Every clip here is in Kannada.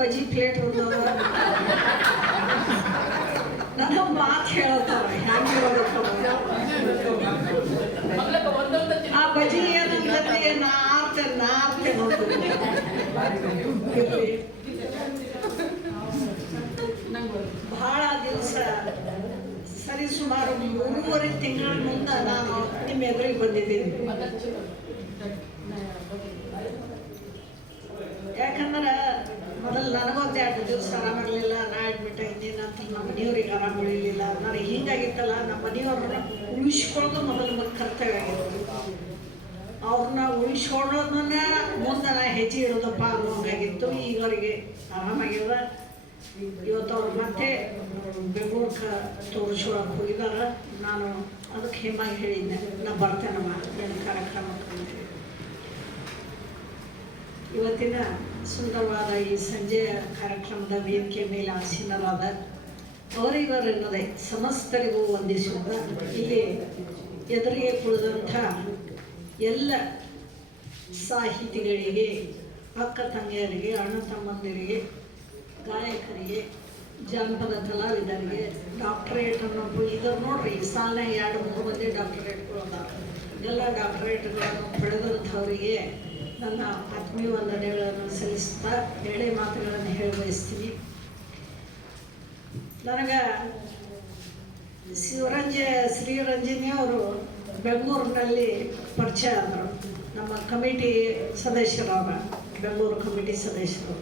ಬಜ್ಜಿ ಪ್ಲೇಟ್ ಉಳ್ದವ ನನ್ನ ಮಾತು ಹೇಳ್ತಾವ ಹ್ಯಾಂಗೆ ಆ ಬಜ್ಜಿ ಏನಂತಂದ್ರೆ ನಾರ್ತೆ ಬಹಳ ದಿವಸ ಸರಿ ಸುಮಾರು 3.5 ತಿಂಗಳ ಮುಂದೆ ನಾನು ನಿಮ್ಮ ಎದುರಿಗೆ ಬಂದಿದ್ದೀನಿ. ಯಾಕಂದ್ರೆ ಮೊದಲು ನನಗೊಂದು 2 ದಿವಸ ಆರಾಮಾಗಲಿಲ್ಲ, ನಾ ಅಡ್ಮಿಟ್ ಆಗಿದ್ದೀನಿ ಅಂತ ನಮ್ಮ ಮನೆಯವ್ರಿಗೆ ಆರಾಮ ಉಳಿಲಿಲ್ಲ. ನನಗೆ ಹಿಂಗಾಗಿತ್ತಲ್ಲ, ನಮ್ಮ ಮನೆಯವ್ರನ್ನ ಉಳಿಸ್ಕೊಳ್ಳೋದು ಮೊದಲು ನಮಗೆ ಕರ್ತವ್ಯ ಆಗಿತ್ತು. ಅವ್ರನ್ನ ಉಳಿಸ್ಕೊಳ್ಳೋದನ್ನ ಮುಂದೆ ನಾ ಹೆಜ್ಜೆ ಇಡೋದಪ್ಪ ಅನ್ನೋಂಗಾಗಿತ್ತು. ಈಗ ಅವರಿಗೆ ಆರಾಮಾಗ್ಯದ. ಇವತ್ತು ಅವ್ರು ಮತ್ತೆ ಬೆಂಗಳೂರಿಗೆ ತೋರಿಸ್ಕೊಳಕ್ಕೆ ಹೋಗಿದ್ದಾರೆ. ನಾನು ಅದಕ್ಕೆ ಹೇಮಾಗಿ ಹೇಳಿದ್ದೆ, ನಾ ಬರ್ತೇನಮ್ಮ ನನ್ನ ಕಾರ್ಯಕ್ರಮಕ್ಕೆ. ಇವತ್ತಿನ ಸುಂದರವಾದ ಈ ಸಂಜೆಯ ಕಾರ್ಯಕ್ರಮದ ವೇದಿಕೆ ಮೇಲೆ ಆಸೀನರಾದ ಅವರಿವರೆನ್ನದೆ ಸಮಸ್ತರಿಗೂ ವಂದಿಸುತ್ತ, ಇಲ್ಲಿ ಎದುರಿಗೆ ಕುಳಿದಂಥ ಎಲ್ಲ ಸಾಹಿತಿಗಳಿಗೆ, ಅಕ್ಕ ತಂಗಿಯರಿಗೆ, ಅಣ್ಣ ತಮ್ಮಂದಿರಿಗೆ, ಗಾಯಕರಿಗೆ, ಜಾನಪದ ಕಲಾವಿದರಿಗೆ, ಡಾಕ್ಟರೇಟ್ ಅನ್ನೋ ಇದನ್ನು ನೋಡ್ರಿ, ಈ ಸಾಲ 2-3 ಮಂದಿ ಡಾಕ್ಟರೇಟ್ಗಳು ಅದಾವ. ಎಲ್ಲ ಡಾಕ್ಟರೇಟ್ಗಳನ್ನು ಪಡೆದಂಥವರಿಗೆ ನನ್ನ ಆತ್ಮೀಯ ವಂದನೆಗಳನ್ನು ಸಲ್ಲಿಸ್ತಾ ಎಳೆ ಮಾತುಗಳನ್ನು ಹೇಳಿ ಬಯಸ್ತೀನಿ. ನನಗೆ ಶ್ರೀರಂಜನಿ ಅವರು ಬೆಂಗಳೂರಿನಲ್ಲಿ ಪರಿಚಯ ಆದರು. ನಮ್ಮ ಕಮಿಟಿ ಸದಸ್ಯರವರ, ಬೆಂಗಳೂರು ಕಮಿಟಿ ಸದಸ್ಯರು.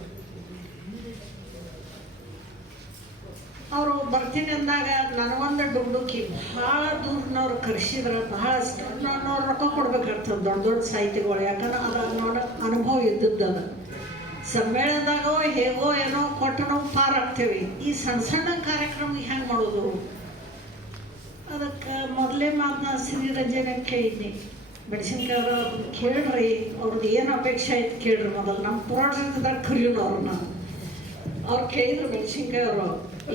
ಅವರು ಬರ್ತೀನಿ ಅಂದಾಗ ನನಗೊಂದು ಡುಗ್ಡುಕಿ, ಭಾಳ ದೂರನವ್ರು ಕರೆಸಿದ್ರೆ ಬಹಳಷ್ಟು ನಾನು ರೊಕ್ಕ ಕೊಡ್ಬೇಕಾಗ್ತದೆ ದೊಡ್ಡ ದೊಡ್ಡ ಸಾಹಿತಿಗಳು. ಯಾಕಂದ್ರೆ ಅದು ನೋಡ ಅನುಭವ ಇದ್ದದ್ದು. ಸಮ್ಮೇಳನದಾಗೋ ಹೇಗೋ ಏನೋ ಕೊಟ್ಟು ನಾವು ಪಾರಾಗ್ತೇವೆ. ಈ ಸಣ್ಣ ಸಣ್ಣ ಕಾರ್ಯಕ್ರಮ ಹೆಂಗೆ ಮಾಡೋದು? ಅದಕ್ಕೆ ಮೊದಲೇ ಮಾತನ್ನ ಶ್ರೀರಂಜನೆ ಕೇಳಿದ್ನಿ, ಮೆಣಸಿನ್ಕಾಯಿ ಕೇಳ್ರಿ, ಅವ್ರದ್ದು ಏನು ಅಪೇಕ್ಷೆ ಆಯ್ತು ಕೇಳ್ರಿ. ಮೊದಲು ನಮ್ಮ ಪುರಾಣದಾಗ ಕರಿಯೋನು ಅವ್ರನ್ನ. ಅವ್ರು ಕೇಳಿದ್ರು ಮೆಣಸಿನ್ಕಾಯಿ ಅವರು,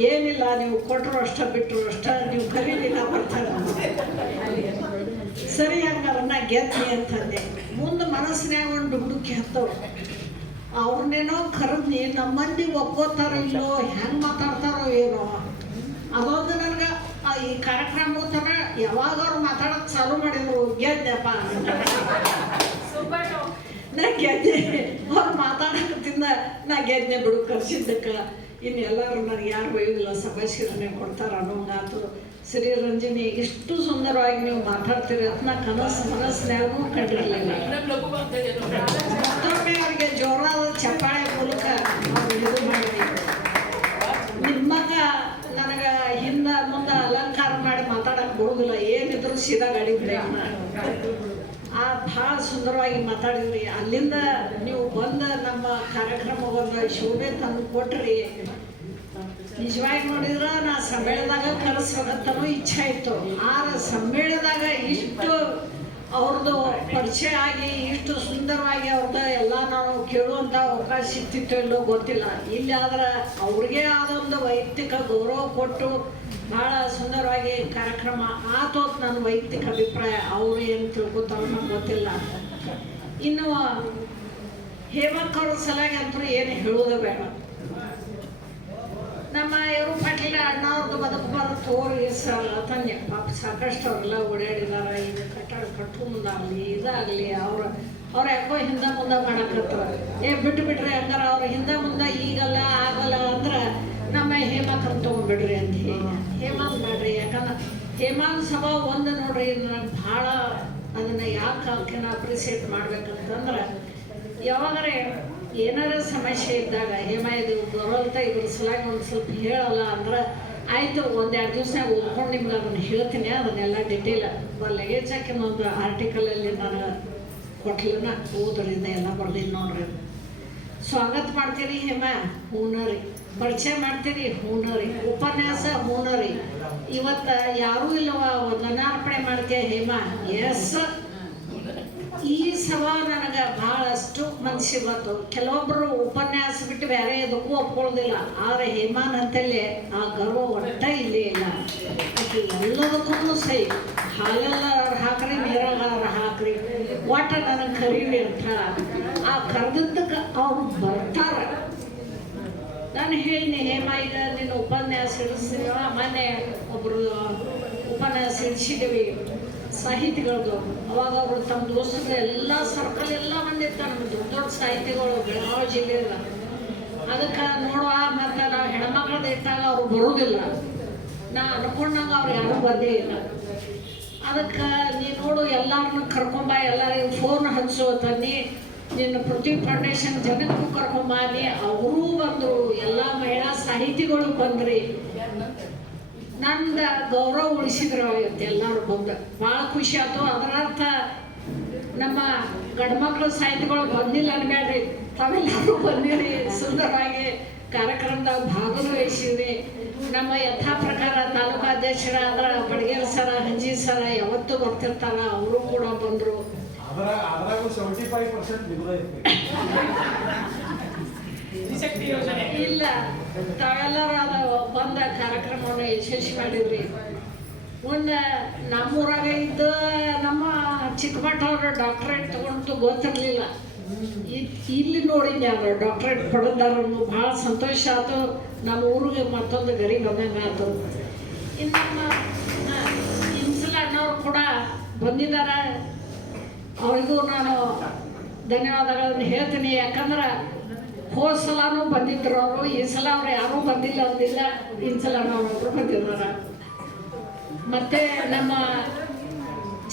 ಏನಿಲ್ಲ ನೀವು ಕೊಟ್ಟರು ಅಷ್ಟ ಬಿಟ್ಟರು ಅಷ್ಟ, ನೀವು ಕರೀಲಿಲ್ಲ ಬರ್ತಾರೆ. ಸರಿ ಹಂಗಾರ ನಾ ಗೆದ್ನಿ ಅಂತಂದೆ. ಮುಂದೆ ಮನಸ್ಸಿನಾಗ ಒಂದು ಡುಗ್ಡುಕ್ಕಿ ಹತ್ತವು. ಅವ್ರನ್ನೇನೋ ಕರೆದ್ನಿ, ನಮ್ಮ ಮಂದಿ ಒಪ್ಕೋತಾರೋ ಇಲ್ಲೋ, ಹೆಂಗೆ ಮಾತಾಡ್ತಾರೋ ಏನೋ. ಅದೊಂದು ನನಗೆ ಈ ಕಾರ್ಯಕ್ರಮ ಹೋಗ್ತಾರ ಯಾವಾಗ ಅವ್ರು ಮಾತಾಡೋದು ಚಾಲು ಮಾಡಿದ್ರು, ಗೆದ್ದೆಪ್ಪ ನಾ ಗೆದ್ದೆ. ಅವ್ರು ಮಾತಾಡೋದ್ರಿಂದ ನಾ ಗೆದ್ದೆ ಬಿಡು, ಕರ್ಸಿದ್ದಕ್ಕೆ. ಇನ್ನೆಲ್ಲರೂ ನನಗೆ ಯಾರು ಬೈಯೋದಿಲ್ಲ, ಸಭಾಶೀಲನೆ ಕೊಡ್ತಾರೆ ಅನ್ನೋಂಗಾತು. ಶ್ರೀರಂಜನಿ ಇಷ್ಟು ಸುಂದರವಾಗಿ ನೀವು ಮಾತಾಡ್ತೀರಿ ಅಂತ ನಾ ಮನಸ್ಸಿನಾಗೂ ಕಂಡಿರಲಿಲ್ಲ. ಮತ್ತೊಮ್ಮೆ ಅವರಿಗೆ ಜೋರಾದ ಚಪ್ಪಾಳೆ ಮೂಲಕ ಅವ್ರು ಇದು ಮಾಡಿದ್ರು. ನಿಮ್ಮಗ ನನಗೆ ಹಿಂದೆ ಮುಂದೆ ಅಲಂಕಾರ ಮಾಡಿ ಮಾತಾಡಕ್ಕೆ ಬರೋದಿಲ್ಲ, ಏನಿದ್ರು ಸೀದಾ ಗಾಡಿ ಬಿಡೋಣ. ಭಾಳ ಸುಂದರವಾಗಿ ಮಾತಾಡಿದ್ರಿ. ಅಲ್ಲಿಂದ ನೀವು ಬಂದ ನಮ್ಮ ಕಾರ್ಯಕ್ರಮವನ್ನು ಶೋಭೆ ತಂದು ಕೊಟ್ರಿ. ನಿಜವಾಗಿ ನೋಡಿದ್ರೆ ನಾ ಸಮ್ಮೇಳನದಾಗ ಕರೆಸ್ಬೇಕಂತನೂ ಇಚ್ಛೆ ಇತ್ತು. ಆದ್ರೆ ಸಮ್ಮೇಳನದಾಗ ಇಷ್ಟು ಅವ್ರದ್ದು ಪರಿಚಯ ಆಗಿ ಇಷ್ಟು ಸುಂದರವಾಗಿ ಅವ್ರದ್ದು ಎಲ್ಲ ನಾವು ಕೇಳುವಂಥ ಅವಕಾಶ ಸಿಗ್ತಿತ್ತು ಇಲ್ಲೋ ಗೊತ್ತಿಲ್ಲ. ಇಲ್ಲಿ ಆದ್ರೆ ಅವ್ರಿಗೆ ಆದೊಂದು ವೈಯಕ್ತಿಕ ಗೌರವ ಕೊಟ್ಟು ಭಾಳ ಸುಂದರವಾಗಿ ಕಾರ್ಯಕ್ರಮ ಆತು ಅಂತ ನನ್ನ ವೈಯಕ್ತಿಕ ಅಭಿಪ್ರಾಯ. ಅವರು ಏನು ತಿಳ್ಕೊತಾರೋ ನಮ್ಗೆ ಗೊತ್ತಿಲ್ಲ. ಇನ್ನು ಹೇಮಕ್ಕವ್ರ ಸಲಾಗಿ ಅಂತೂ ಏನು ಹೇಳೋದು ಬೇಡ. ನಮ್ಮ ಎರು ಪಾಟೀಲ ಅಣ್ಣವ್ರದ್ದು ಬದುಕಬಾರ್ದು ತೋರಿ ತಂದೆ ಪಾಪ ಸಾಕಷ್ಟು ಅವರೆಲ್ಲ ಓಡಾಡಿದಾರ. ಈಗ ಕಟ್ಟಡ ಕಟ್ಟು ಮುಂದಾಗಲಿ ಇದಾಗಲಿ ಅವ್ರು ಯಾಕೋ ಹಿಂದೆ ಮುಂದೆ ಮಾಡಕತ್ತಾರ. ಬಿಟ್ಟು ಬಿಡ್ರಿ ಹಂಗಾರ ಅವ್ರು ಹಿಂದೆ ಮುಂದೆ ಈಗಲ್ಲ ಆಗಲ್ಲ ಅಂದ್ರೆ ನಮ್ಮ ಹೇಮಾಕರ್ ತೊಗೊಂಡ್ಬಿಡ್ರಿ ಅಂತ ಹೇಳಿ ಹೇಮಾನ್ ಮಾಡ್ರಿ. ಯಾಕಂದ್ರೆ ಹೇಮಾನ್ ಸಭಾ ಒಂದು ನೋಡ್ರಿ, ನನಗೆ ಭಾಳ ಅದನ್ನು ಯಾಕೆ ಆಕೆನ ಅಪ್ರಿಸಿಯೇಟ್ ಮಾಡ್ಬೇಕಂತಂದ್ರೆ, ಯಾವಾಗರೆ ಏನಾರ ಸಮಸ್ಯೆ ಇದ್ದಾಗ ಹೇಮ ಇದು ಬರೋಲ್ತ ಇದ್ರ ಸಲಾಗಿ ಒಂದು ಸ್ವಲ್ಪ ಹೇಳಲ್ಲ ಅಂದ್ರೆ ಆಯಿತು, 1-2 ದಿವಸನಾಗ ಓದ್ಕೊಂಡು ನಿಮ್ಗೆ ಅದನ್ನು ಹೇಳ್ತೀನಿ, ಅದನ್ನೆಲ್ಲ ಡಿಟೇಲ್ ಲಗೇಜ್ ಹಾಕಿನ ಒಂದು ಆರ್ಟಿಕಲಲ್ಲಿ ನಾನು ಕೊಟ್ಲನ್ನ ಓದ್ರಿಂದ ಎಲ್ಲ ಬರ್ದಿದ್ದು ನೋಡ್ರಿ. ಸ್ವಾಗತ ಮಾಡ್ತೀರಿ ಹೇಮ, ಹೂನರಿ. ಪರಿಚಯ ಮಾಡ್ತೀರಿ, ಹೂನರಿ. ಉಪನ್ಯಾಸ, ಹೂನರಿ. ಇವತ್ತು ಯಾರೂ ಇಲ್ಲವ, ವಂದನಾರ್ಪಣೆ ಮಾಡ್ತೀಯ ಹೇಮ, ಎಸ್. ಈ ಸಭಾ ನನಗೆ ಭಾಳಷ್ಟು ಮನಸ್ಸಿಗೆ ಬಂತು. ಕೆಲವೊಬ್ಬರು ಉಪನ್ಯಾಸ ಬಿಟ್ಟು ಬೇರೆ ಎದಕ್ಕೂ ಒಪ್ಕೊಳ್ಳೋದಿಲ್ಲ. ಆದರೆ ಹೇಮಾನ್ ಅಂತಲೇ ಆ ಗರ್ವ ಒಟ್ಟ ಇಲ್ಲೇ ಇಲ್ಲ. ಎಲ್ಲದಕ್ಕೂ ಸೈ ಹಾಲೆಲ್ಲ ಹಾಕ್ರಿ, ನೀರಾಗ ಹಾಕ್ರಿ, ಒಟ್ಟ ನನಗೆ ಕರೀರಿ ಅಂತ. ಆ ಕರೆದಿದ್ದಕ್ಕೆ ಅವ್ರು ಬರ್ತಾರೆ. ಅದನ್ನು ಹೇಳಿ ಹೇಮ ಈಗ ನಿನ್ನ ಉಪನ್ಯಾಸ ಇಡಿಸ್ತೀವ ಮೊನ್ನೆ ಒಬ್ಬರು ಉಪನ್ಯಾಸ ಇಡಿಸಿದ್ದೀವಿ ಸಾಹಿತಿಗಳದ್ದು. ಅವಾಗ ಅವರು ತಮ್ಮ ದೋಸ್ತರು ಎಲ್ಲ ಸರ್ಕಲ್ ಎಲ್ಲ ಬಂದಿರ್ತಾರೆ, ನಮ್ಮ ದೊಡ್ಡ ದೊಡ್ಡ ಸಾಹಿತಿಗಳು ಬೆಳಗಾವಿ ಜಿಲ್ಲೆಯ. ಅದಕ್ಕೆ ನೋಡುವ ಮತ್ತು ನಾವು ಹೆಣ್ಮಕ್ಳದ್ದು ಇಟ್ಟಾಗ ಅವ್ರು ಬರೋದಿಲ್ಲ. ನಾ ಅನ್ಕೊಂಡಾಗ ಅವ್ರು ಯಾರೂ ಬಂದೇ ಇಲ್ಲ. ಅದಕ್ಕೆ ನೀ ನೋಡು ಎಲ್ಲರನ್ನೂ ಕರ್ಕೊಂಬ, ಎಲ್ಲರಿಗೂ ಫೋನ್ ಹಚ್ಚು ತನ್ನಿ, ನಿನ್ನ ಪ್ರತಿ ಫೌಂಡೇಶನ್ ಜನಕ್ಕೂ ಕರ್ಕೊಂಬಾನಿ. ಅವರೂ ಬಂದರು, ಎಲ್ಲ ಮಹಿಳಾ ಸಾಹಿತಿಗಳು ಬಂದ್ರಿ. ನಂದ ಗೌರವ ಉಳಿಸಿದ್ರು ಇವತ್ತು ಎಲ್ಲರೂ ಬಂದು. ಭಾಳ ಖುಷಿ ಆಯ್ತು. ಅದರ ಅರ್ಥ ನಮ್ಮ ಗಂಡ್ಮಕ್ಳು ಸಾಹಿತಿಗಳು ಬಂದಿಲ್ಲ ಅನ್ಬೇಡ್ರಿ, ತಾವೆಲ್ಲರೂ ಬಂದಿರಿ, ಸುಂದರವಾಗಿ ಕಾರ್ಯಕ್ರಮದಾಗ ಭಾಗವಹಿಸಿದ್ರಿ. ನಮ್ಮ ಯಥಾ ಪ್ರಕಾರ ತಾಲೂಕು ಅಧ್ಯಕ್ಷರಾದ ಬಡಗೇರ್ ಸರ, ಹಂಜಿ ಸರ ಯಾವತ್ತೂ ಬರ್ತಿರ್ತಾರ, ಅವರು ಕೂಡ ಬಂದರು. ಇಲ್ಲ, ತಾವೆಲ್ಲರೂ ಬಂದ ಕಾರ್ಯಕ್ರಮವನ್ನು ಯಶಸ್ವಿ ಮಾಡಿದ್ರಿ. ಒಂದು ನಮ್ಮೂರಾಗ ಇದ್ದ ನಮ್ಮ ಚಿಕ್ಕಮಠ ಅವರು ಡಾಕ್ಟ್ರೇಟ್ ತಗೊಂಡು ಗೊತ್ತಿರಲಿಲ್ಲ. ಇಲ್ಲಿ ನೋಡಿದ್ದೆ ಅವರು ಡಾಕ್ಟ್ರೇಟ್ ಪಡೆದಾರನ್ನು, ಭಾಳ ಸಂತೋಷ ಆಯ್ತು. ನಮ್ಮ ಊರಿಗೆ ಮತ್ತೊಂದು ಗರಿ ಬಂದಂಗೆ ಆಯ್ತು. ಇನ್ನು ನಮ್ಮ ಇನ್ಸಲ ಅಣ್ಣವ್ರು ಕೂಡ ಬಂದಿದ್ದಾರೆ, ಅವರಿಗೂ ನಾನು ಧನ್ಯವಾದಗಳನ್ನು ಹೇಳ್ತೀನಿ. ಯಾಕಂದ್ರೆ ಹೋದ ಸಲಾನು ಬಂದಿದ್ರು ಅವರು, ಈ ಸಲ ಅವ್ರು ಯಾರೂ ಬಂದಿಲ್ಲ ಅಂದಿಲ್ಲ, ಇನ್ಸಲ ಅಣ್ಣವ್ರೊಬ್ಬರು ಬಂದಿದ್ದಾರೆ. ಮತ್ತು ನಮ್ಮ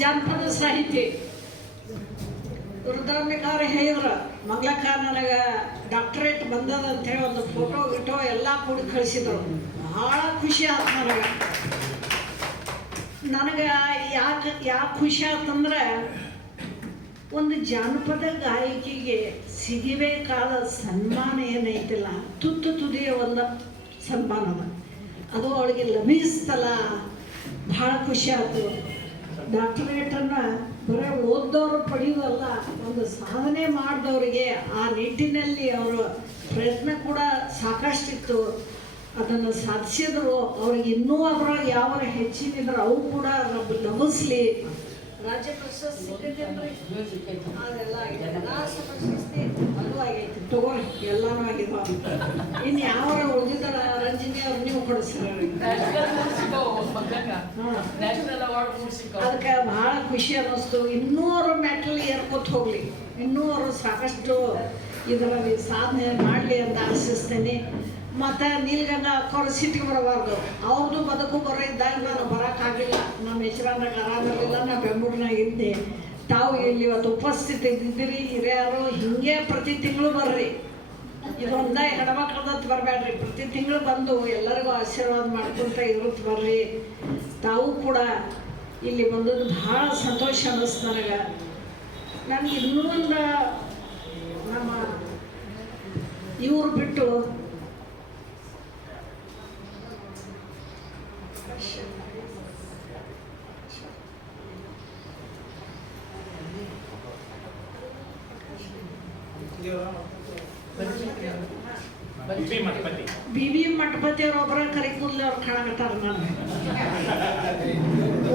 ಜಾನಪದ ಸಾಹಿತಿ ರುದ್ರಮ್ಮಿಕ ಅವ್ರು ಹೇಳಿದ್ರು, ಮಗ್ಲಕ್ಕ ನನಗೆ ಡಾಕ್ಟ್ರೇಟ್ ಬಂದದ ಅಂಥೇಳಿ ಒಂದು ಫೋಟೋ ಗಿಟೋ ಎಲ್ಲ ಕೂಡಿ ಕಳಿಸಿದ್ರು. ಭಾಳ ಖುಷಿ ಆಯ್ತು ನನಗೆ ಯಾಕೆ ಖುಷಿ ಆಯ್ತಂದ್ರೆ, ಒಂದು ಜಾನಪದ ಗಾಯಕಿಗೆ ಸಿಗಬೇಕಾದ ಸನ್ಮಾನ ಏನೈತಿಲ್ಲ, ತುದಿಯ ಒಂದು ಸನ್ಮಾನದ ಅದು ಅವಳಿಗೆ ಲಭಿಸ್ತಲ್ಲ. ಭಾಳ ಖುಷಿ ಆಯ್ತು. ಡಾಕ್ಟರೇಟನ್ನು ಬರೀ ಓದ್ದವರು ಪಡೆಯುವುದಲ್ಲ, ಒಂದು ಸಾಧನೆ ಮಾಡಿದವರಿಗೆ ಆ ನಿಟ್ಟಿನಲ್ಲಿ ಅವರ ಪ್ರಯತ್ನ ಕೂಡ ಸಾಕಷ್ಟಿತ್ತು. ಅದನ್ನು ಸಾಧಿಸಿದ್ರು. ಅವ್ರಿಗೆ ಇನ್ನೂ ಅದರೊಳಗೆ ಯಾವ ಹೆಚ್ಚಿನಿದ್ರೆ ಅವು ಕೂಡ ಲಭಿಸ್ಲಿ. ರಾಜ್ಯ ಪ್ರಶಸ್ತಿ ಸಿಕ್ಕಿದ್ದೇನ್ರಿ, ಅದೆಲ್ಲ ಆಗಿದೆ. ರಾಷ್ಟ್ರ ಪ್ರಶಸ್ತಿ ಅದು ಆಗೈತಿ, ತಗೋರಿ, ಎಲ್ಲನೂ ಆಗಿದ್ವ. ಇನ್ನು ಯಾವ ಉಳಿದಿದ್ದಾರ ರಂಜಿನಿ ಅವ್ರು ನೀವು ಕೊಡಿಸ್ರಿ. ಅದಕ್ಕೆ ಭಾಳ ಖುಷಿ ಅನ್ನಿಸ್ತು. ಇನ್ನೂ ಅವರು ಮೆಟ್ಲ್ ಏರ್ಕೊತ ಹೋಗ್ಲಿ, ಇನ್ನೂ ಅವರು ಸಾಕಷ್ಟು ಇದರಲ್ಲಿ ಸಾಧನೆ ಮಾಡಲಿ ಅಂತ ಆಶಿಸ್ತೇನೆ. ಮತ್ತು ನೀಲ್ಗಂಗಾ ಅಕ್ಕವ್ರ ಸಿಟಿಗೆ ಬರಬಾರ್ದು, ಅವ್ರದ್ದು ಬದುಕು ಬರೋ ಇದ್ದಾಗ ನಾನು ಬರೋಕ್ಕಾಗಿಲ್ಲ. ನಮ್ಮ ಯಜಮಾನ್ರಾಗ ಆರಾಮಿರಲಿಲ್ಲ, ನಾನು ಬೆಂಗಳೂರಿನಾಗ ಇದ್ದೆ. ತಾವು ಇಲ್ಲಿ ಇವತ್ತು ಉಪಸ್ಥಿತಿ ಇದ್ದಿರಿ, ಹಿರಿಯರು. ಹಿಂಗೆ ಪ್ರತಿ ತಿಂಗಳು ಬರ್ರಿ, ಇದೊಂದ ಹೆಣ್ಮಕ್ಳದತ್ತು ಬರಬೇಡ್ರಿ, ಪ್ರತಿ ತಿಂಗಳು ಬಂದು ಎಲ್ಲರಿಗೂ ಆಶೀರ್ವಾದ ಮಾಡ್ಕೊಂತ ಇರುತ್ತೆ ಬರ್ರಿ. ತಾವು ಕೂಡ ಇಲ್ಲಿ ಬಂದದ್ದು ಭಾಳ ಸಂತೋಷ ಅನ್ನಿಸ್ತು ನನಗೆ. ನನಗೆ ಇನ್ನೂ ಒಂದು ನಮ್ಮ ಇವ್ರು ಬಿಟ್ಟು ಬಿ ಮಠಪತಿ ಅವ್ರೊಬ್ಬರ ಕರಿಕೂದ್ಲಿ ಅವ್ರು ಕಾಣಕತ್ತಾರ. ನಾನು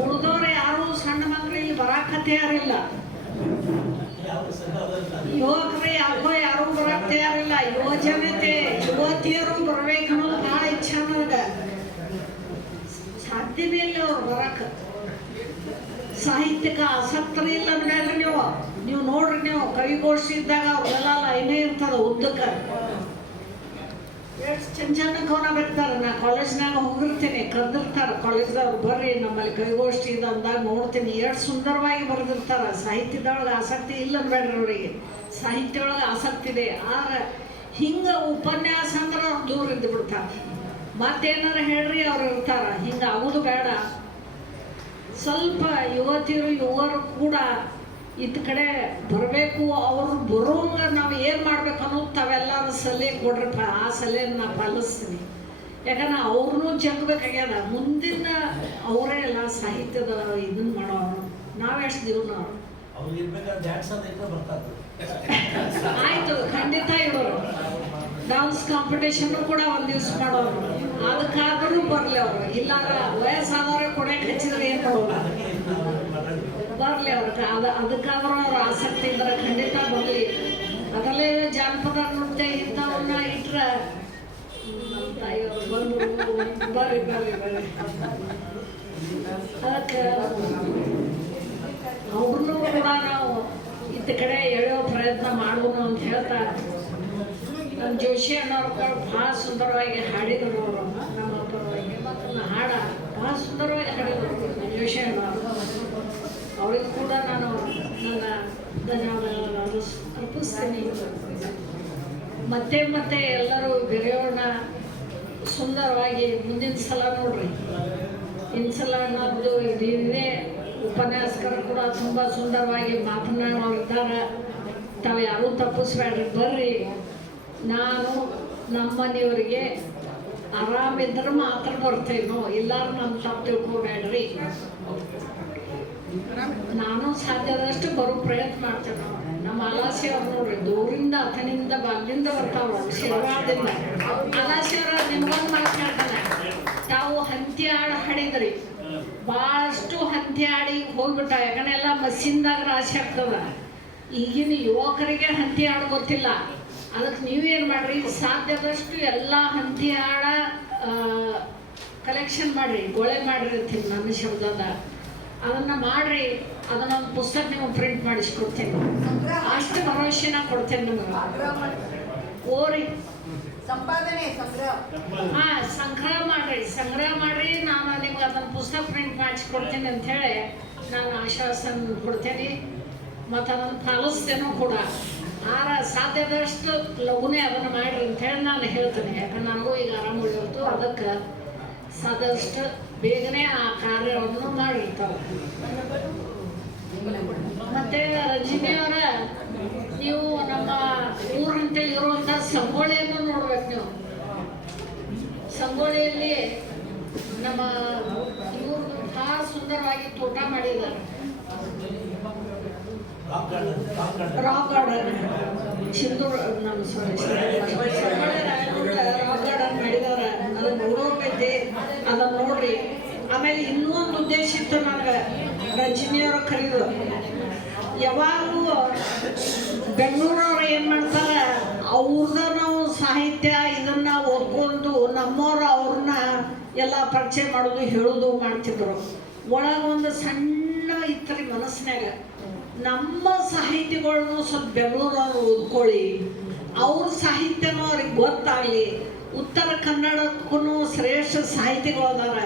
ಉಳಿದವ್ರು ಯಾರು ಸಣ್ಣ ಮಕ್ಕಳು ಇಲ್ಲಿ ಬರಾಕ ತಯಾರಿಲ್ಲ. ಯುವಕರು ಯಾಕೋ ಯಾರು ಬರಾಕ ತಯಾರಿಲ್ಲ. ಯುವತಿಯರು ಬರ್ಬೇಕು ಅನ್ನೋದು ಭಾಳ ಇಚ್ಛೆ ನನಗೆ. ಸಾಧ್ಯವೇ ಇಲ್ಲ ಅವ್ರು ಬರಾಕ. ಸಾಹಿತ್ಯಕ್ಕೆ ಆಸಕ್ತರೇ ಇಲ್ಲ ಅಂದ್ಮೇಲೆ ನೀವು ನೋಡ್ರಿ, ನೀವು ಕವಿಗೋಷ್ಠಿ ಇದ್ದಾಗ ಅವ್ರೆಲ್ಲ ಲೈನೇ ಇರ್ತದೆ ಉದ್ದಕ್ಕೆ. ಎಷ್ಟು ಚಂದ ಕವನ ಬರ್ತಾರೆ. ನಾ ಕಾಲೇಜ್ನಾಗ ಹೋಗಿರ್ತೀನಿ, ಕರೆದಿರ್ತಾರೆ ಕಾಲೇಜ್ದವ್ರು, ಬರ್ರಿ ನಮ್ಮಲ್ಲಿ ಕವಿಗೋಷ್ಠಿ ಇದೆ ಅಂದಾಗ ನೋಡ್ತೀನಿ. ಎಷ್ಟು ಸುಂದರವಾಗಿ ಬರೆದಿರ್ತಾರೆ. ಸಾಹಿತ್ಯದೊಳಗೆ ಆಸಕ್ತಿ ಇಲ್ಲ ಅನ್ಬೇಡ್ರಿ ಅವರಿಗೆ, ಸಾಹಿತ್ಯದೊಳಗೆ ಆಸಕ್ತಿ ಇದೆ. ಆದ್ರೆ ಹಿಂಗೆ ಉಪನ್ಯಾಸ ಅಂದ್ರೆ ಅವ್ರು ದೂರ ಇದ್ದು ಬಿಡ್ತಾರೆ. ಮತ್ತೇನಾರು ಹೇಳ್ರಿ ಅವ್ರು ಇರ್ತಾರೆ. ಹಿಂಗೆ ಆಗೋದು ಬೇಡ. ಸ್ವಲ್ಪ ಯುವರು ಕೂಡ ಇತ್ತ ಕಡೆ ಬರಬೇಕು. ಅವರು ಬರೋಂಗ ನಾವು ಏನು ಮಾಡ್ಬೇಕು ಅನ್ನೋದು ತಾವೆಲ್ಲರೂ ಸಲಹೆ ಕೊಡ್ರಪ್ಪ. ಆ ಸಲಹೆನ ನಾ ಪಾಲಿಸ್ತೀನಿ. ಯಾಕಂದ್ರೆ ಅವ್ರನ್ನೂ ಜಗ್ಬೇಕಾಗ್ಯದ. ಮುಂದಿನ ಅವರೇ ಎಲ್ಲ ಸಾಹಿತ್ಯದ ಇದನ್ನು ಮಾಡೋರು. ನಾವೆಷ್ಟು ಜೀವನವ್ರು ಆಯಿತು, ಖಂಡಿತ ಇವರು ಡಾನ್ಸ್ ಕಾಂಪಿಟೇಷನ್ನು ಕೂಡ ಒಂದು ದಿವ್ಸ ಮಾಡೋರು. ಅದಕ್ಕಾದರೂ ಬರಲಿ ಅವರು. ಇಲ್ಲ ವಯಸ್ಸಾದವ್ರೆ ಕೊಡಕ್ಕೆ ಹಚ್ಚಿದ್ರೆ ಏನು ಮಾಡೋಲ್ಲ, ಬರಲಿ ಅವ್ರಿಗೆ. ಅದಕ್ಕಾದ್ರೂ ಅವ್ರ ಆಸಕ್ತಿ ಇದ್ರೆ ಖಂಡಿತ ಬರಲಿ. ಅದರಲ್ಲೇ ಜಾನಪದ ನೃತ್ಯ ಇಂಥವನ್ನ ಇಟ್ಟರೆ ತಾಯಿಯವರು ಬಂದರು, ಬರ್ರಿ ಬರ್ರಿ ಬರ್ರಿ. ಅದಕ್ಕೆ ಅವ್ರನ್ನೂ ಕೂಡ ನಾವು ಇತ್ತ ಕಡೆ ಎಳೆಯೋ ಪ್ರಯತ್ನ ಮಾಡೋಣ ಅಂತ ಹೇಳ್ತಾ, ನಮ್ಮ ಜೋಶಿ ಅಣ್ಣವ್ರು ಭಾಳ ಸುಂದರವಾಗಿ ಹಾಡಿದರು ಅವರು ನಮ್ಮ ಪರವಾಗಿ. ಮತ್ತು ಹಾಡ ಭಾಳ ಸುಂದರವಾಗಿ ಹಾಡಿದರು ಜೋಶಿ ಅಣ್ಣವರು. ಅವರಿಗೂ ಕೂಡ ನಾನು ನನ್ನ ಧನ್ಯವಾದಗಳನ್ನು ಅರ್ಪಿಸ್ತೀನಿ. ಮತ್ತೆ ಮತ್ತೆ ಎಲ್ಲರೂ ಬೆರೆಯೋಣ ಸುಂದರವಾಗಿ. ಮುಂದಿನ ಸಲ ನೋಡ್ರಿ, ಇನ್ನು ಸಲ ನಮ್ಮದು ಇದೇ ಉಪನ್ಯಾಸಕರು ಕೂಡ ತುಂಬ ಸುಂದರವಾಗಿ ಮಾತನಾಡೋರಿದ್ದಾರೆ. ತಾವು ಯಾರೂ ತಪ್ಪಿಸ್ಬೇಡ್ರಿ, ಬರ್ರಿ. ನಾನು ನಮ್ಮ ಮನೆಯವರಿಗೆ ಆರಾಮಿದ್ರೆ ಮಾತ್ರ ಬರ್ತೇನೋ, ಇಲ್ಲಾರ ನಮ್ಮ ತಪ್ಪು ತಿಳ್ಕೊಬೇಡ್ರಿ. ನಾನು ಸಾಧ್ಯದಷ್ಟು ಬರೋ ಪ್ರಯತ್ನ ಮಾಡ್ತೇನೆ. ನಮ್ಮ ಅಲಾಸಿ ಅವ್ರು ನೋಡ್ರಿ, ದೂರಿಂದ ಅಥನಿಂದ ಬಾಗಿಲಿಂದ ಬರ್ತಾವ ಶಿರವಾರದಿಂದ. ಅಲಾಸಿ ಅವ್ರ ನಿಮ್ಗೊಂದು ಮಾತು ಹೇಳ್ತಾನೆ, ತಾವು ಹಂತಿ ಹಾಡು ಹಾಡಿದ್ರಿ, ಭಾಳಷ್ಟು ಹಂತಿ ಹಾಡಿ ಹೋಗ್ಬಿಟ್ಟ. ಯಾಕಂದ್ರೆ ಎಲ್ಲ ಮಸ್ಸಿಂದಾಗ ರಾಶಿ ಆಗ್ತದ. ಈಗಿನ ಯುವಕರಿಗೆ ಹಂತಿ ಹಾಡು ಗೊತ್ತಿಲ್ಲ. ಅದಕ್ಕೆ ನೀವೇನು ಮಾಡ್ರಿ, ಸಾಧ್ಯದಷ್ಟು ಎಲ್ಲ ಹಂತಿ ಹಾಡ ಕಲೆಕ್ಷನ್ ಮಾಡ್ರಿ, ಗೊಳೆ ಮಾಡ್ರಿ ಅಂತೀನಿ ನನ್ನ ಶಬ್ದದ. ಅದನ್ನು ಮಾಡ್ರಿ, ಅದನ್ನೊಂದು ಪುಸ್ತಕ ನೀವು ಪ್ರಿಂಟ್ ಮಾಡಿಸ್ಕೊಡ್ತೇನೆ. ಅಷ್ಟು ಭರವಸೆನ ಕೊಡ್ತೇನೆ ನಿಮಗೆ. ಓರಿ ಸಂಪಾದನೆ ಸಂಗ್ರಹ ಮಾಡ್ರಿ. ನಾನು ನಿಮ್ಗೆ ಅದನ್ನು ಪುಸ್ತಕ ಪ್ರಿಂಟ್ ಮಾಡಿಸ್ಕೊಡ್ತೀನಿ ಅಂಥೇಳಿ ನಾನು ಆಶ್ವಾಸನೆ ಕೊಡ್ತೇನೆ. ಮತ್ತು ಅದನ್ನು ಪಾಲಿಸ್ತೇನೋ ಕೂಡ. ಸಾಧ್ಯದಷ್ಟು ಲಘುನೇ ಅದನ್ನು ಮಾಡಿರಿ ಅಂಥೇಳಿ ನಾನು ಹೇಳ್ತೇನೆ. ಯಾಕಂದ್ರೆ ನನಗೂ ಈಗ ಆರಾಮ ಉಳಿಯಿತು. ಅದಕ್ಕೆ ಸಾಧ್ಯದಷ್ಟು ಬೇಗನೆ ಆ ಕಾರ್ಯವನ್ನು ಮಾಡಿರ್ತಾವೆ. ಮತ್ತು ರಜನಿಯವರ, ನೀವು ನಮ್ಮ ಊರಂತೇಳಿ ಇರುವಂಥ ಸಂಗೊಳ್ಳಿಯನ್ನು ನೋಡ್ಬೇಕು. ನೀವು ಸಂಗೊಳ್ಳಿಯಲ್ಲಿ ನಮ್ಮ ಇವರು ಭಾಳ ಸುಂದರವಾಗಿ ತೋಟ ಮಾಡಿದ್ದಾರೆ. ರಾಕ್ ಗಾರ್ಡನ್ ಸಿಂಧೂರು, ನಮ್ಮ ರಾಕ್ ಗಾರ್ಡನ್ ಮಾಡಿದ್ದಾರೆ. ಅದು ನೋಡೋಕೈತಿ, ಅದನ್ನು ನೋಡ್ರಿ. ಆಮೇಲೆ ಇನ್ನೂ ಒಂದು ಉದ್ದೇಶ ಇತ್ತು ನನಗೆ, ರಜನಿಯವ್ರ ಕರೀದು. ಯಾವಾಗಲೂ ಬೆಂಗಳೂರವ್ರು ಏನು ಮಾಡ್ತಾರೆ, ಅವ್ರದ ನಾವು ಸಾಹಿತ್ಯ ಇದನ್ನು ಓದ್ಕೊಂಡು ನಮ್ಮವ್ರು ಅವ್ರನ್ನ ಎಲ್ಲ ಪರಿಚಯ ಮಾಡೋದು ಹೇಳೋದು ಮಾಡ್ತಿದ್ರು. ಒಳಗೊಂದು ಸಣ್ಣ ಇತ್ತರಿ ಮನಸ್ಸಿನಾಗ, ನಮ್ಮ ಸಾಹಿತಿಗಳನ್ನೂ ಸ್ವಲ್ಪ ಬೆಂಗಳೂರವ್ರು ಓದ್ಕೊಳ್ಳಿ, ಅವ್ರ ಸಾಹಿತ್ಯನೂ ಅವ್ರಿಗೆ ಗೊತ್ತಾಗಲಿ. ಉತ್ತರ ಕನ್ನಡಕ್ಕೂ ಶ್ರೇಷ್ಠ ಸಾಹಿತಿಗಳು ಅದಾರ,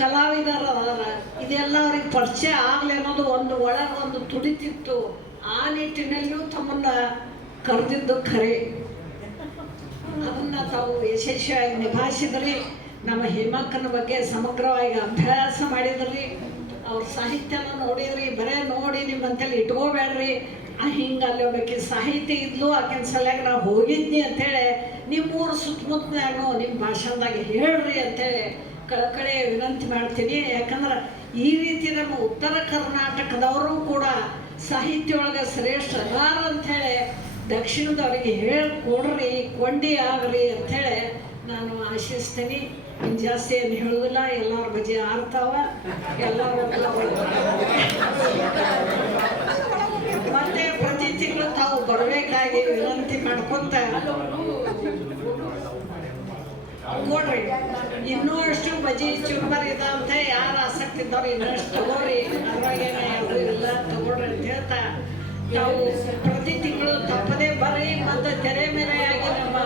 ಕಲಾವಿದರು ಅದಾರ, ಇದೆಲ್ಲ ಅವ್ರಿಗೆ ಪರಿಚಯ ಆಗಲಿ ಅನ್ನೋದು ಒಂದು ಒಳಗೊಂದು ತುಡಿತಿತ್ತು. ಆ ನಿಟ್ಟಿನಲ್ಲೂ ತಮ್ಮನ್ನ ಕರೆದಿದ್ದು ಖರೆ. ಅದನ್ನು ತಾವು ಯಶಸ್ವಿಯಾಗಿ ನಿಭಾಯಿಸಿದ್ರಿ. ನಮ್ಮ ಹೇಮಕ್ಕನ ಬಗ್ಗೆ ಸಮಗ್ರವಾಗಿ ಅಭ್ಯಾಸ ಮಾಡಿದ್ರಿ. ಅವ್ರ ಸಾಹಿತ್ಯನ ನೋಡಿದ್ರಿ. ಬರೇ ನೋಡಿ ನಿಮ್ಮಂತೇಳಿ ಇಟ್ಕೋಬೇಡ್ರಿ. ಹಿಂಗೆ ಅಲ್ಲಿ ಒಬ್ಬಾಕಿ ಸಾಹಿತ್ಯ ಇದ್ಲು, ಆಕಿನ ಸಲುವಾಗಿ ನಾವು ಹೋಗಿದ್ನಿ ಅಂಥೇಳಿ ನಿಮ್ಮೂರು ಸುತ್ತಮುತ್ತನಾಗೂ ನಿಮ್ಮ ಭಾಷಣದಾಗ ಹೇಳ್ರಿ ಅಂಥೇಳಿ ಕಳಕಳಿ ವಿನಂತಿ ಮಾಡ್ತೀನಿ. ಯಾಕಂದ್ರೆ ಈ ರೀತಿ ನಮ್ಮ ಉತ್ತರ ಕರ್ನಾಟಕದವರು ಕೂಡ ಸಾಹಿತ್ಯ ಒಳಗೆ ಶ್ರೇಷ್ಠ ಅದಾರ ಅಂಥೇಳಿ ದಕ್ಷಿಣದವರಿಗೆ ಹೇಳ್ಕೊಡ್ರಿ, ಕೊಂಡಿ ಆಗ್ರಿ ಅಂಥೇಳಿ ನಾನು ಆಶಿಸ್ತೀನಿ. ಇನ್ನು ಜಾಸ್ತಿ ಏನು ಹೇಳೋದಿಲ್ಲ. ಎಲ್ಲರ ಬಜೆ ಆರ್ತಾವ, ಎಲ್ಲರೂ ಮತ್ತೆ ಪ್ರತಿ ತಿಂಗಳು ತಾವು ಬರಬೇಕಾಗಿ ವಿನಂತಿ ಮಾಡ್ಕೊಂತ ಕೊಡ್ರಿ. ಇನ್ನೂ ಅಷ್ಟು ಬಜಿ ಚುರುಮರಿ ಇದಾವಂತೆ, ಯಾರು ಆಸಕ್ತಿ ಇದ್ದವ್ರು ಇನ್ನಷ್ಟು ತಗೋರಿ. ಅದ್ರಾಗೇನೆ ಯಾರು ಇಲ್ಲ, ತಗೊಳ್ರಿ ಅಂತ ಹೇಳ್ತಾ ನಾವು ಪ್ರತಿ ತಿಂಗಳು ತಪ್ಪದೇ ಬರ್ರಿ. ಮತ್ತು ತೆರೆ ಮೇರೆಯಾಗಿ ನಮ್ಮ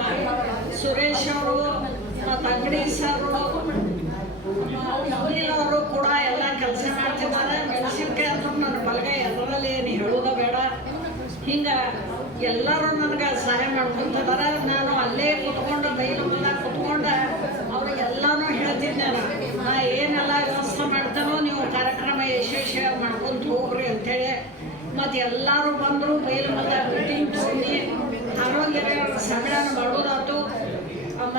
ಸುರೇಶ್ ಅವರು ಮತ್ತು ಅಂಗಡಿ ಸರು, ಅವರು ಕೂಡ ಎಲ್ಲ ಕೆಲಸ ಮಾಡ್ತಿದ್ದಾರೆ. ಮೆಣಸಿನ್ಕಾಯಿ ಅಂತ ನನ್ನ ಬಲಗೈ ಅದರಲ್ಲಿ ಏನು ಹೇಳೋದ ಬೇಡ. ಹಿಂಗೆ ಎಲ್ಲರೂ ನನಗೆ ಸಹಾಯ ಮಾಡ್ಕೊಂತಿದ್ದಾರೆ. ನಾನು ಅಲ್ಲೇ ಕುತ್ಕೊಂಡು ಬೈಲುದಾಗ ಕುತ್ಕೊಂಡು ಅವ್ರಿಗೆಲ್ಲನೂ ಹೇಳ್ತಿದ್ದೆ. ನಾ ಏನೆಲ್ಲ ವ್ಯವಸ್ಥೆ ಮಾಡ್ತಾನೋ ನೀವು ಕಾರ್ಯಕ್ರಮ ಯಶಸ್ವಿಯಾಗಿ ಮಾಡ್ಕೊಂತ ಹೋಗ್ರಿ ಅಂಥೇಳಿ. ಮತ್ತು ಎಲ್ಲರೂ ಬಂದರು. ಬೈಲು ಮದ ಮೀಟಿಂಗ್ ತಗೊಂಡು ಆರೋಗ್ಯ ಸಮ್ಮೇಳನ ಮಾಡೋದಾಯ್ತು.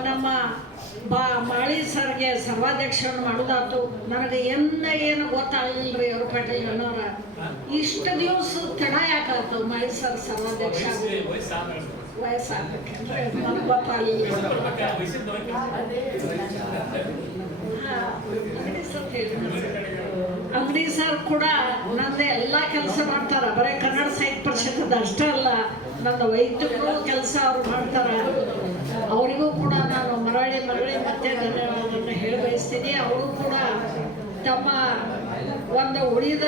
ನಮ್ಮ ಮಾಳಿ ಸರ್ಗೆ ಸರ್ವಾಧ್ಯಕ್ಷರನ್ನು ಮಾಡೋದಾಯ್ತು. ನನಗೆ ಏನು ಗೊತ್ತಾಗಲಿಲ್ಲ ರೀ ಅವ್ರ ಪಾಟೀಲ್ ಅನ್ನೋರ. ಇಷ್ಟು ದಿವಸ ತಡ ಯಾಕಾಯ್ತು ಮಾಳಿ ಸರ್ ಸರ್ವಾಧ್ಯಕ್ಷ ವಯಸ್ಸಾಗಬೇಕಂದ್ರೆ ನನಗೆ ಗೊತ್ತಾಗಲಿಲ್ಲ. ಅಂಗಡಿ ಸರ್ ಕೂಡ ನಂದು ಎಲ್ಲ ಕೆಲಸ ಮಾಡ್ತಾರೆ. ಬರೀ ಕನ್ನಡ ಸಾಹಿತ್ಯ ಪರಿಷತ್ತದ ಅಷ್ಟೇ ಅಲ್ಲ, ನನ್ನ ವೈದ್ಯಕರು ಕೆಲಸ ಅವ್ರು ಮಾಡ್ತಾರೆ. ಅವರಿಗೂ ಕೂಡ ನಾನು ಮರಳಿ ಬಯಸ್ತೀನಿ. ಅವರು ಕೂಡ ತಮ್ಮ ಒಂದು ಉಳಿದ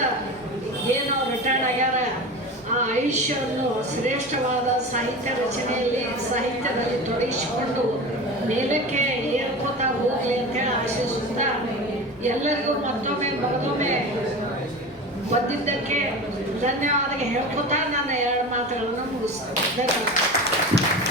ಏನು ರಿಟೈರ್ಡ್ ಆಗ್ಯಾರ ಆ ಆಯುಷ್ಯವನ್ನು ಶ್ರೇಷ್ಠವಾದ ಸಾಹಿತ್ಯ ರಚನೆಯಲ್ಲಿ ಸಾಹಿತ್ಯದಲ್ಲಿ ತೊಡಗಿಸಿಕೊಂಡು ಮೇಲಕ್ಕೆ ಏರ್ಕೋತಾ ಹೋಗಲಿ ಅಂತೇಳಿ ಆಶಿಸುತ್ತಾ ಎಲ್ಲರಿಗೂ ಮತ್ತೊಮ್ಮೆ ಬಂದಿದ್ದಕ್ಕೆ ಧನ್ಯವಾದ ಹೇಳ್ಕೊತಾ ನಾನು 2 ಮಾತುಗಳನ್ನು ಮುಗಿಸ್ತೇನೆ. ಧನ್ಯವಾದ.